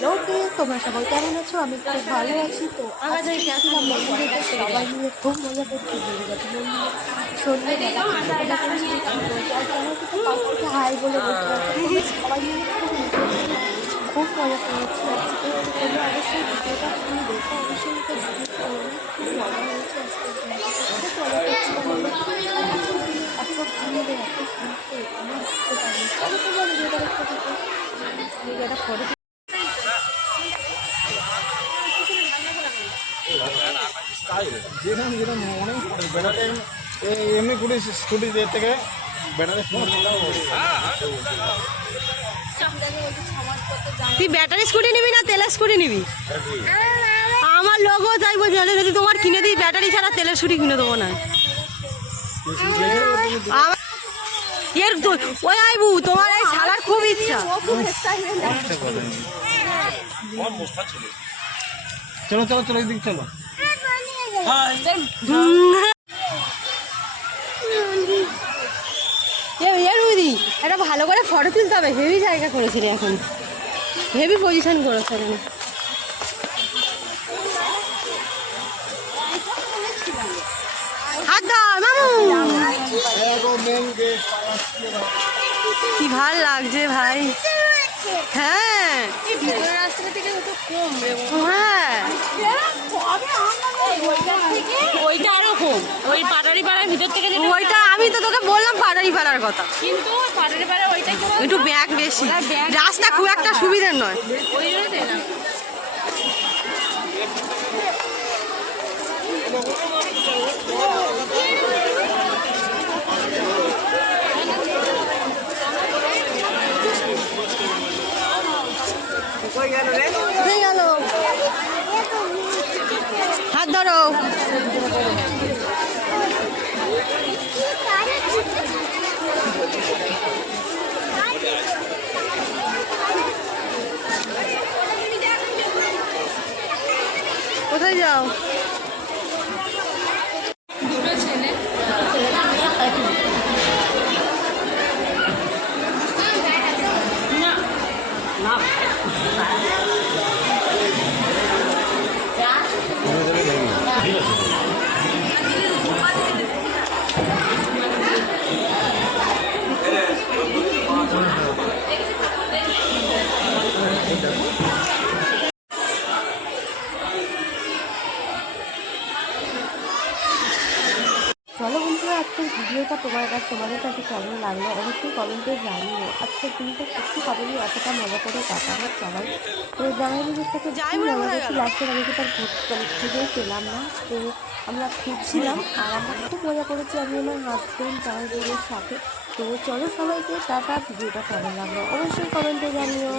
Hello friends, তোমরা সবাই কেমন আছো? আমি খুব ভালো আছি। তো আজকে গেছিলাম মন্দিরে, সবাই মিলে খুব মজা করতে গিয়ে গেছে মন্দিরে। সন্ধ্যেবেলা মজা করেছি দেখি বলছে, আর সবাই কিন্তু পাশ থেকে হাই বলে বসে আছে। তোমরা সবাই মিলে খুব এনজয় করলাম, খুব মজা করেছি আজকে। তো তোমরা অবশ্যই ভিডিওটা ফুল দেখো, অবশ্যই তো ভিডিওটা অনেক খুব মজা হয়েছে আজকের দিনটাতে, খুব মজা করছিলাম আমরা। আর আজকের দিনে এত ভিড় এত শুনতে আমি বুঝতে পারিনি। চলো তোমরা ভিডিওটা দেখতে থাকো, ভিডিওটা করে যেরকম যেরকম অনেক বেড়াতে এমনি পুলিশ স্কুটি দিয়ে থেকে বেড়াতে তুই ব্যাটারি স্কুটি নিবি না তেলের স্কুটি নিবি? আমার লোকও তাই বলছে, যদি তোমার কিনে দিই ব্যাটারি ছাড়া তেলের স্কুটি কিনে দেবো না। এর ওই আইবু তোমার এই শালার খুব ইচ্ছা। চলো চলো চলো এইদিক চলো। এটা ভালো করে ফটো তুলতে হবে। হেভি জায়গা করেছিল, এখন হেভি পজিশন করেছে এখানে। হাত ধর মামু, কি ভাল লাগছে ভাই। হ্যাঁ হ্যাঁ, ওইটা আরো কম, ওই পাটারি পাড়ার ভিতর থেকে ওইটা আমি তো তোকে বললাম পাটারি পাড়ার কথা, কিন্তু পাটারি পাড়া ওইটা কি একটু ব্যাগ বেশি, রাস্তা খুব একটা সুবিধার নয়। ওই জন্য দিলাম। কোথায় গেল? হাত ধরো। কোথায় যাও? দুটো ছেলে চলো বন্ধুরা, আজকের ভিডিওটা তোমাদের কাছে কেমন লাগলো অবশ্যই কমেন্টে জানিও। আজকের দিনটা সত্যি পারিনি এতটা মজা করে কাটানো সবাই। তো জামাইবাবুর সাথে লাস্টের আমি তার খুঁজেই পেলাম না। তো আমরা খুঁজছিলাম আর আমরা খুব মজা করেছি আমি আমার হাজব্যান্ড জামাইবাবুর সাথে। তো চলো সবাইকে টাটা, ভিডিওটা কেমন লাগলো অবশ্যই কমেন্টে জানিও।